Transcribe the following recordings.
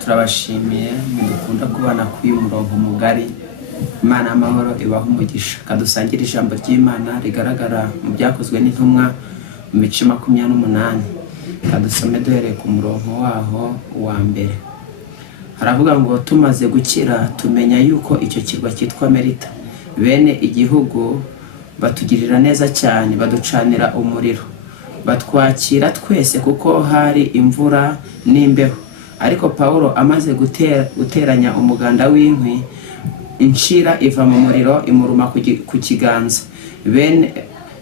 turabashimiye mudukunda kubana kuri umurongo mugari. Imana amahoro ibaha umugisha. Kadusangira ijambo ry'Imana rigaragara mu byakozwe n'intumwa mu bice 28. Kadusome duhereye ku murongo waho wa mbere. Haravuga ngo tumaze gukira tumenya yuko icyo kirwa cyitwa Merita. Bene igihugu batugirira neza cyane, baducanira umuriro, batwakira twese kuko hari imvura n'imbeho. Ariko Paulo amaze guteranya umuganda w'inkwi, inshira iva mu muriro imuruma ku kiganza.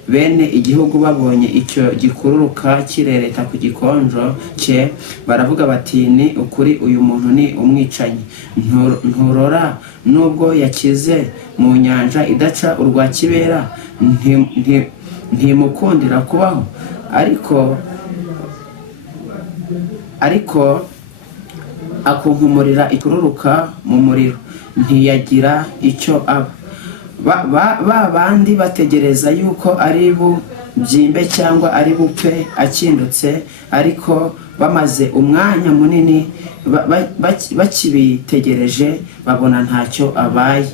Bene igihugu babonye icyo gikururuka kirereta ku gikonjo cye, baravuga bati ni ukuri uyu muntu ni umwicanyi. Nturora nubwo yakize mu nyanja idaca urwa kibera, ntimukundira kubaho. Ariko akunkumurira ikururuka mu muriro, ntiyagira icyo aba. Ba bandi bategereza yuko ari bubyimbe cyangwa ari bupfe akindutse, ariko bamaze umwanya munini bakibitegereje babona ntacyo abaye.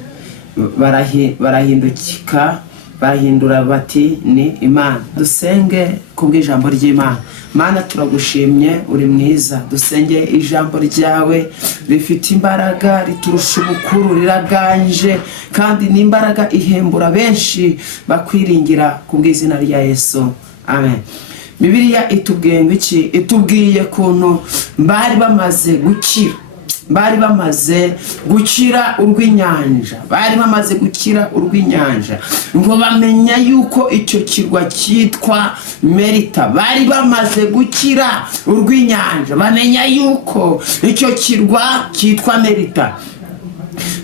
Barahindura bati ni Imana. Dusenge kubw'ijambo ry'Imana. Mana turagushimye, uri mwiza. Dusenge ijambo ryawe rifite imbaraga, riturusha ubukuru, riraganje kandi n'imbaraga ihembura benshi bakwiringira kubw'izina rya Yesu, amen. Bibiliya itubwiye iki? Itubwiye kuntu bari bamaze gukira, bari bamaze gukira urw'inyanja, ngo bamenya yuko icyo kirwa cyitwa Merita. Bari bamaze gukira urw'inyanja, bamenya yuko icyo kirwa cyitwa Merita.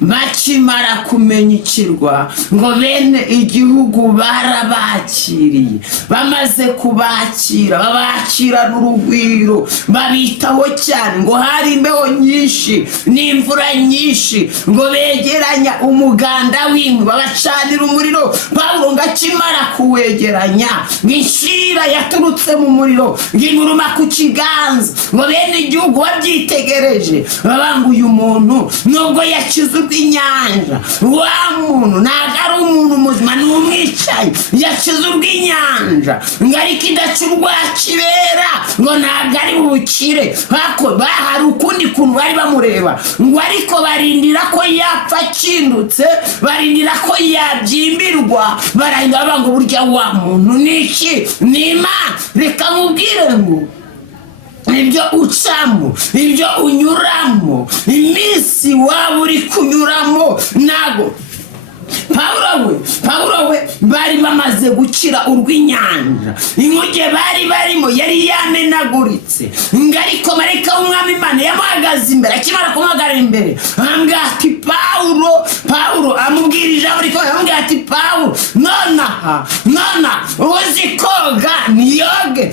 Bakimara kumenya ikirwa, ngo bene igihugu barabakiriye. Bamaze kubakira, babakirana urugwiro, babitaho cyane. Ngo hari imbeho nyinshi n'imvura nyinshi, ngo begeranya umuganda w'inkwi, babacanira umuriro. Paulo ngo akimara kuwegeranya, inshira yaturutse mu muriro ngimuruma ku kiganza. Ngo bene igihugu babyitegereje, babanga uyu muntu nubwo yakize urw'inyanja, wa muntu ntabwo ari umuntu muzima, ni umwicanyi. Yakize urw'inyanja, ngo ariko idaca urwa kibera, ngo ntabwo ari bukire. Hari ukundi kuntu bari bamureba, ngo ariko barindira ko yapfa akindutse, barindira ko yabyimbirwa, barahindura banga burya wa muntu ni iki? Ni Imana. Reka mubwire ngo ibyo ucamo, ibyo unyuramo, iminsi waba uri kunyuramo, ntago Paulo we bari bamaze gukira urw'inyanja. Inkuge bari barimo yari yamenaguritse, ngo ariko marayika w'Umwami Imana yamuhagaze imbere. Akimara kumuhagarara imbere, ambwira ati Paulo, amubwira ijambo rikomeye, amubwira ati Paulo, nona uzi koga niyoge,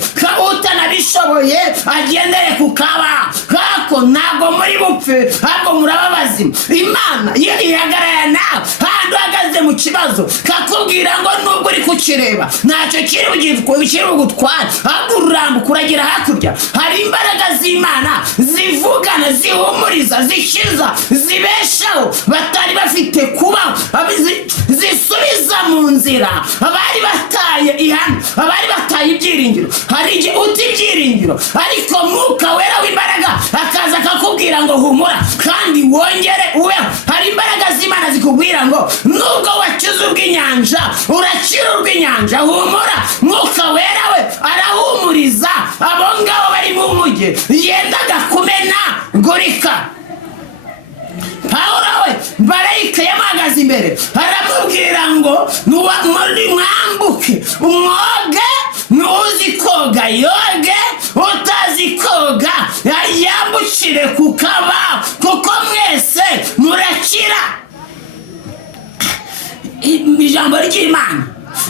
utanabishoboye agendere ku kaba kako, ntabwo muri bupfe ahubwo muraba bazima. Imana ihagarara nawe handi uhagaze mu kibazo, kakubwira ngo nubwo uri kukireba ntacyo kiri bugutware, ahubwo urambuka uragera hakurya. Hari imbaraga z'Imana zivugana, zihumuriza, zikiza, zibeshaho batari bafite kuba, zisubiza mu nzira abari bataye ihame, abari bataye ibyiringiro. Hari igihe uta ibyiringiro, ariko Mwuka Wera w'imbaraga akaza akakubwira ngo humura kandi wongere ubeho. Hari imbaraga z'Imana zikubwira ngo nubwo wakize urw'inyanja, urakira urw'inyanja, humura. Mwuka Wera we arahumuriza abo ngabo bari mu muge yendaga kumenagurika. Paulo we marayika yamuhagaze imbere, aramubwira ngo mwambuke umwoge, nuzi koga yoge, utazi koga yambukire ku kaba, kuko mwese murakira. Ijambo ry'Imana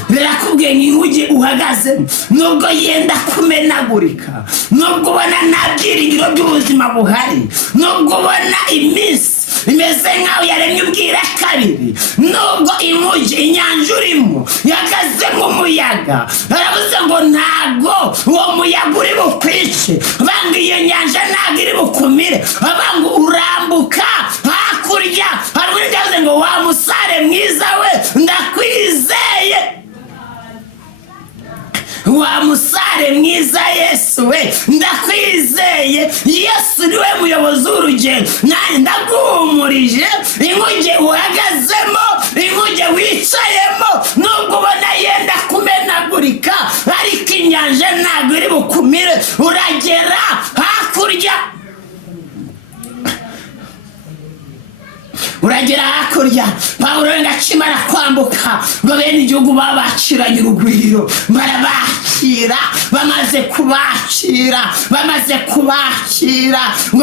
birakubwiye nk'inkuge uhagaze, nubwo yenda kumenagurika, nubwo ubona nta byiringiro by'ubuzima buhari, nubwo ubona iminsi imeze nkaho yaremye ubwira kabiri. Nubwo inkuge inyanja urimo yagazemo umuyaga, aravuze ngo ntago uwo muyaga uri bukwice, banga iyo nyanja ntago iri bukumire, banga urambuka hakurya. Hari undi yavuze ngo wa musare mwiza we ndakwizeye, wa musare mwiza Yesu we ndakwizeye. Yesu niwe muyobozi w'urugendo. Nanjye ndaguhumurije, inkuge uhagazemo, inkuge wicayemo, nubwo ubona yenda kumenagurika, ariko inyanja ntabwo iri bukumire, uragera hakurya. Uragera hakurya. Pawulo ngakimara kwambuka ngo bene igihugu babaciranye urugwiro, barabakira. Bamaze kubakira ngo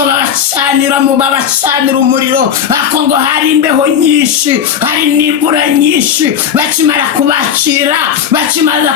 babacanira umuriro, ako ngo hari imbeho nyinshi, hari n'imvura nyinshi. Bakimara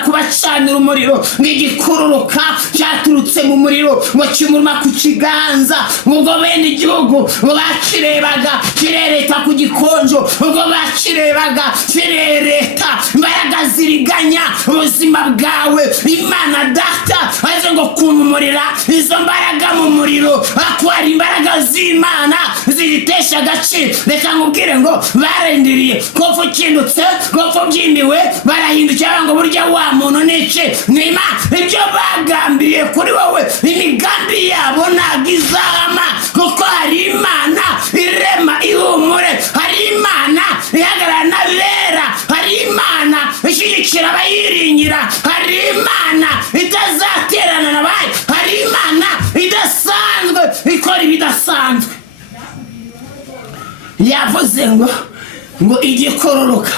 kubacanira umuriro, ngo igikururuka cyaturutse mu muriro ngo kimuruma ku kiganza. Ubwo bene igihugu ngo bakirebaga kirereta ku gikonjo, ubwo bakirebaga kirereta. Imbaraga ziriganya ubuzima bwawe, Imana Data aje ngo kumumurira izo mbaraga mu muriro. Akwara imbaraga z'Imana ziritesha agaciro. Reka nkubwire ngo barendiriye kopfu kindutse, kopfu byimiwe, barahindukira ngo burya wa muntu niki nima. Ibyo bagambiriye kuri wowe, imigambi yabo ntabwo izahama, kuko hari Imana irema ihumure, hari Imana ihagarara n'abera, hari Imana ishyigikira abayiringira, hari Imana itazaterana n'abayo, hari Imana idasanzwe ikora ibidasanzwe. Yavuze ngo igikururuka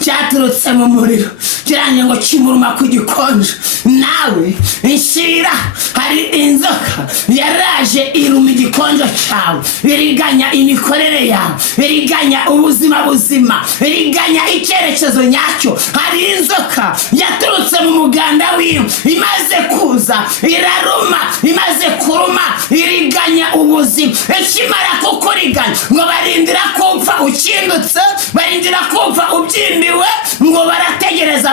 cyaturutse mu muriro kiranye ngo kimuruma ku gikonjo. Nawe inshira, hari inzoka yaraje iruma igikonjo cyawe, iriganya imikorere yawe, iriganya ubuzima buzima, iriganya icyerekezo nyacyo. Hari inzoka yaturutse mu muganda wiwe, imaze kuza iraruma, imaze kuruma iriganya ubuzima. Ikimara kukuriganya ngo barindira kumva ukindutse, barindira kumva ubyimbiwe, ngo barategereza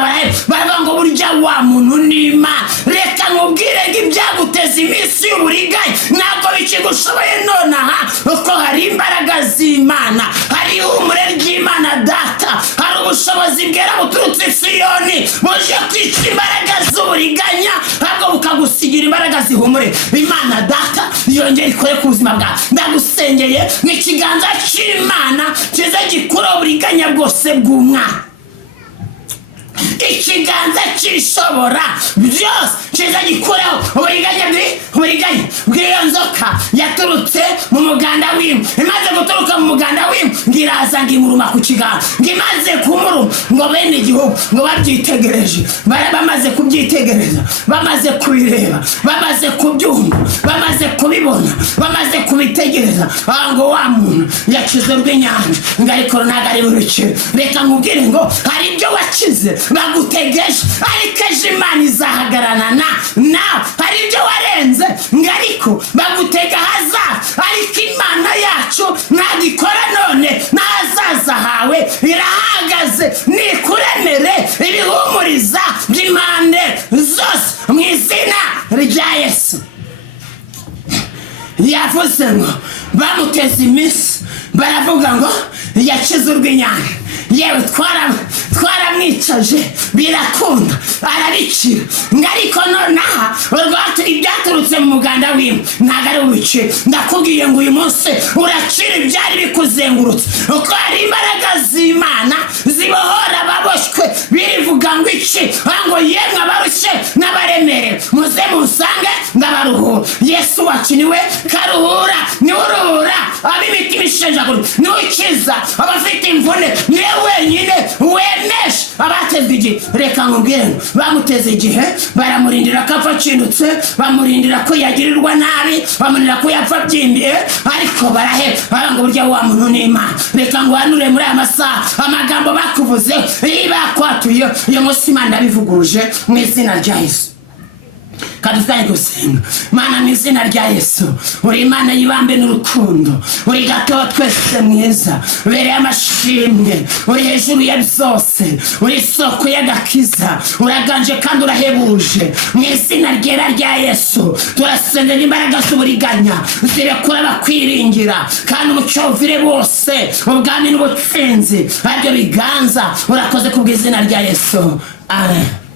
baravuga ngo burya wa muntu nima. Reka nkubwire ngo ibyaguteza iminsi y'uburiganya ntabwo bikigushoboye nonaha, kuko hari imbaraga z'Imana, hari ihumure ry'Imana Data, hari ubushobozi bwera buturutse i Siyoni buje kwica imbaraga z'uburiganya, ahubwo bukagusigira imbaraga zihumure. Imana Data yongera ikore ku buzima bwawe. Ndagusengeye nk'ikiganza cy'Imana kiza gikura uburiganya bwose bw'umwana, ikiganza cyishobora byose kiza gikureho uburiganya bw'iyo nzoka yaturutse mu muganda wiwe. Imaze guturuka mu muganda wiwe, ngiraza ngimuruma ku kiganza. Ngimaze kumuruma ngo bene igihugu ngo babyitegereje, bamaze kubyitegereza, bamaze kubireba, bamaze kubyumva, bamaze kubibona, bamaze kubitegereza, ngo wa muntu yakize urw'inyanja, ngo ariko ntabwo ari burukire. Reka nkubwire ngo hari ibyo wakize bagutegeje, ariko ejo Imana izahagararana nawe. Hari ibyo warenze ngo ariko bagutega hazaza, ariko Imana yacu ntabwo ikora none n'ahazaza hawe irahagaze, nikuremere ibihumuriza by'impande zose mu izina rya Yesu. Yavuze ngo bamuteze iminsi, baravuga ngo yakize urw'inyanja. Yewe twaramwicaje birakunda arabicira, ngo ariko nonaha ibyaturutse mu muganda wiwe ntabwo ari ubicire. Ndakubwiye ngo uyu munsi uracira ibyari bikuzengurutse, uko hari imbaraga z'Imana zibohora ababoshywe. Birivuga ngo iki? Ngo yemwe abarushye n'abaremerewe muze musange ndabaruhura. Yesu wacu niwe karuhura, niwe uruhura ab'imitima ishenjaguritse, niwe ukiza abafite imvune, niwe wenyine wenesha abatezwe igihe. Reka nkubwire ngo bamuteze igihe, baramurindira ko apfa acindutse, bamurindira ko yagirirwa nabi, bamurindira ko yapfa byimbiye, ariko baraheba ngo burya wa muntu ni Imana. Reka ngo uhanure muri aya masaha amagambo bakuvuze, iyo bakwatuye uyu munsi Imana ndabivuguruje mu izina rya Yesu. kadutwaye gusenga. Mana mu izina rya Yesu, uri Imana y'ibambe n'urukundo, uri gato twese mwiza, ubereye amashimwe, uri hejuru ya byose, uri isoko y'agakiza, uraganje kandi urahebuje. Mu izina ryera rya Yesu turasengera imbaraga z'uburiganya zirekura bakwiringira, kandi umucovire bose ubwami n'ubutsinzi aribyo biganza. Urakoze kubw'izina rya Yesu, amen.